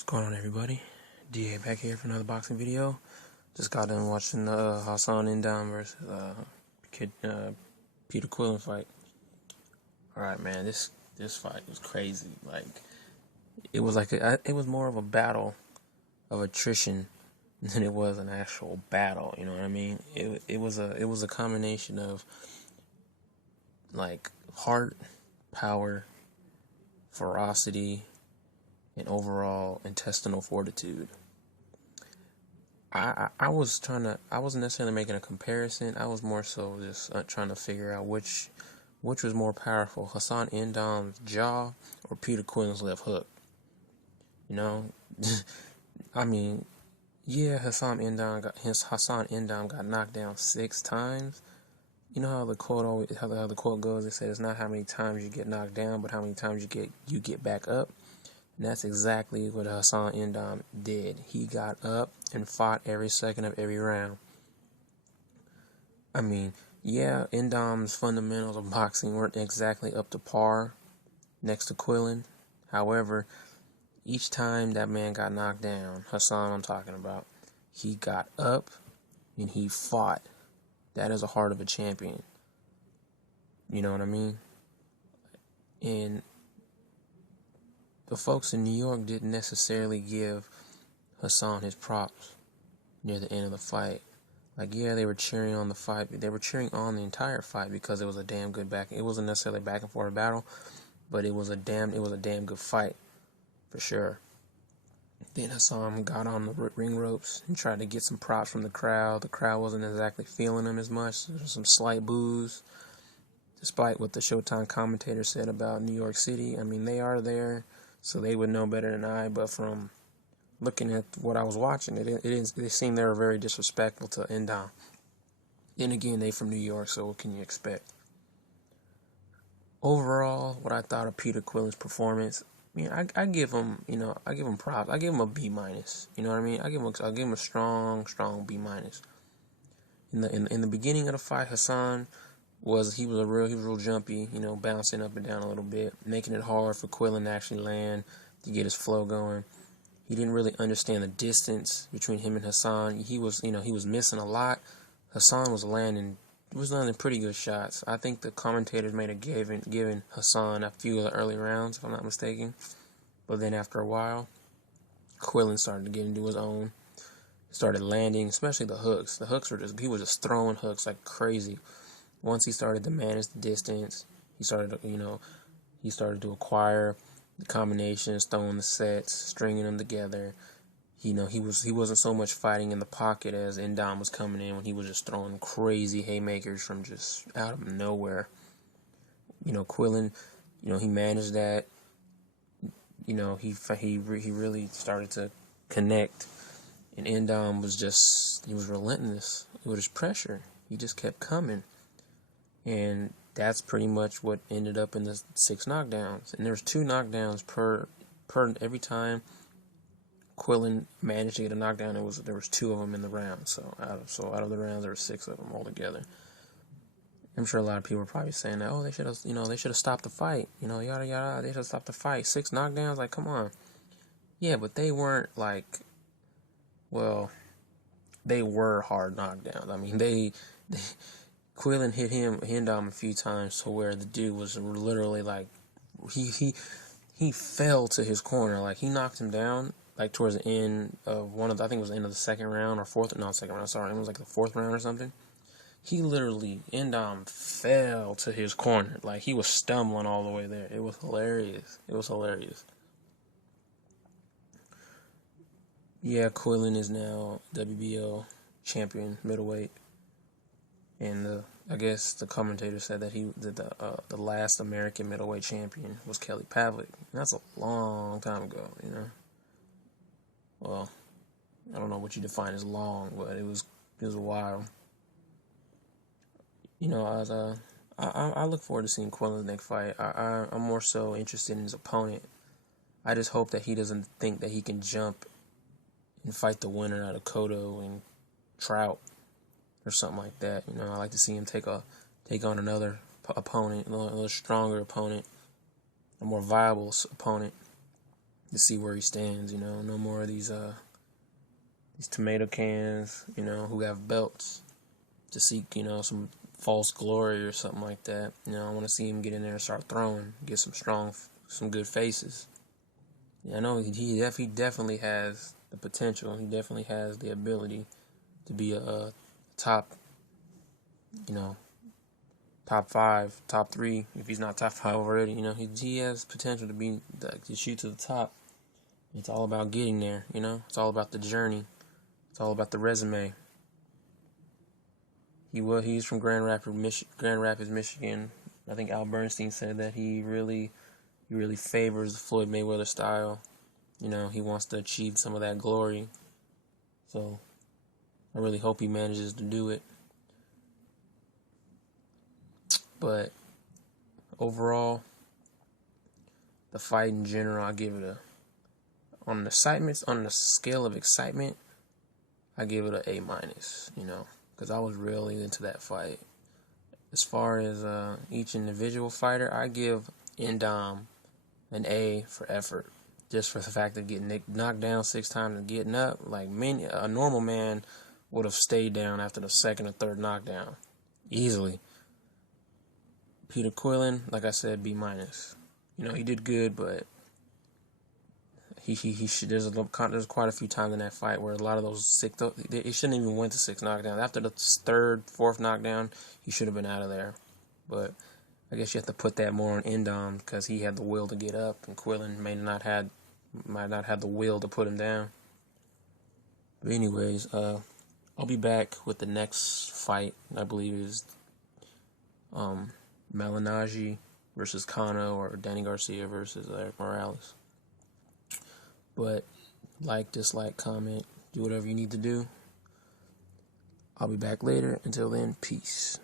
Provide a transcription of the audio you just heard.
What's going on, everybody? DA back here for another boxing video. Just got done watching the Hassan versus Peter Quillin fight. Alright, man, this fight was crazy. It was more of a battle of attrition than it was an actual battle. You know what I mean? It was a combination of heart, power, ferocity, and overall intestinal fortitude. I wasn't necessarily making a comparison. I was more so just trying to figure out which was more powerful, Hassan jaw or Peter Quillin's left hook. You know, I mean, yeah, Hassan got knocked down 6 times. You know how the quote goes. They say it's not how many times you get knocked down, but how many times you get back up. And that's exactly what Hassan did. He got up and fought every second of every round. I mean, yeah, N'Dam's fundamentals of boxing weren't exactly up to par next to Quillin. However, each time that man got knocked down, Hassan I'm talking about, he got up and he fought. That is the heart of a champion. You know what I mean? And the folks in New York didn't necessarily give Hassan his props near the end of the fight. Yeah, they were cheering on the fight. They were cheering on the entire fight because it was a damn good back. It wasn't necessarily a back and forth battle, but it was a damn good fight for sure. Then Hassan got on the ring ropes and tried to get some props from the crowd. The crowd wasn't exactly feeling him as much. There was some slight boos, despite what the Showtime commentator said about New York City. I mean, they are there, so they would know better than I. But from looking at what I was watching, it seemed they were very disrespectful to N'Dam. Then again, they from New York, so what can you expect? Overall, what I thought of Peter Quillin's performance, I mean, I give him, I give him props. I give him a B-. You know what I mean? I give him a strong B-. In the beginning of the fight, Hassan was real jumpy, bouncing up and down a little bit, making it hard for Quillin to actually land, to get his flow going. He didn't really understand the distance between him and Hassan. He was missing a lot. Hassan was landing pretty good shots. I think the commentators may have given Hassan a few of the early rounds, if I'm not mistaken. But then after a while, Quillin started to get into his own. Started landing, especially the hooks. The hooks he was just throwing hooks like crazy. Once he started to manage the distance, he started to acquire the combinations, throwing the sets, stringing them together. He wasn't so much fighting in the pocket as N'Dam was coming in when he was just throwing crazy haymakers from just out of nowhere. Quillin, he managed that. He really started to connect, and N'Dam was relentless. It was just pressure. He just kept coming, and that's pretty much what ended up in the 6 knockdowns. And there was 2 knockdowns per every time Quillin managed to get a knockdown. There was 2 of them in the round. So out of the rounds, there were 6 of them altogether. I'm sure a lot of people are probably saying that, oh, they should have stopped the fight. Yada yada. They should have stopped the fight. 6 knockdowns, come on. Yeah, but they weren't they were hard knockdowns. I mean, Quillin hit N'Dam a few times to where the dude was literally he fell to his corner. He knocked him down towards the end of I think it was the end of the second round or second round. Sorry, it was the 4th round or something. He literally, N'Dam fell to his corner. He was stumbling all the way there. It was hilarious. Yeah, Quillin is now WBO champion middleweight. And I guess the commentator said that the last American middleweight champion was Kelly Pavlik. And that's a long time ago, Well, I don't know what you define as long, but it was a while. I look forward to seeing Quillin's next fight. I'm more so interested in his opponent. I just hope that he doesn't think that he can jump and fight the winner out of Cotto and Trout or something like that. I like to see him take on another opponent, a little stronger opponent, a more viable opponent. to see where he stands. No more of these tomato cans, who have belts to seek, some false glory or something like that. I want to see him get in there and start throwing, get some good faces. Yeah, I know he definitely has the potential. He definitely has the ability to be a top, top 5, top 3. If he's not top 5 already, he has potential to shoot to the top. It's all about getting there. It's all about the journey. It's all about the resume. He's from Grand Rapids, Michigan. I think Al Bernstein said that he really favors the Floyd Mayweather style. He wants to achieve some of that glory. So I really hope he manages to do it. But overall, the fight in general, I give it on the scale of excitement, I give it a A-, because I was really into that fight. As far as each individual fighter, I give Indom an A for effort, just for the fact of getting knocked down 6 times and getting up. Like a normal man would have stayed down after the second or third knockdown, easily. Peter Quillin, like I said, B-. He did good, but he should. There's quite a few times in that fight where a lot of those he shouldn't even went to 6 knockdowns. After the third, fourth knockdown, he should have been out of there. But I guess you have to put that more on Indom because he had the will to get up, and Quillin might not have the will to put him down. But anyways, I'll be back with the next fight. I believe is Malignaggi versus Kano, or Danny Garcia versus Eric Morales. But like, dislike, comment, do whatever you need to do. I'll be back later. Until then, peace.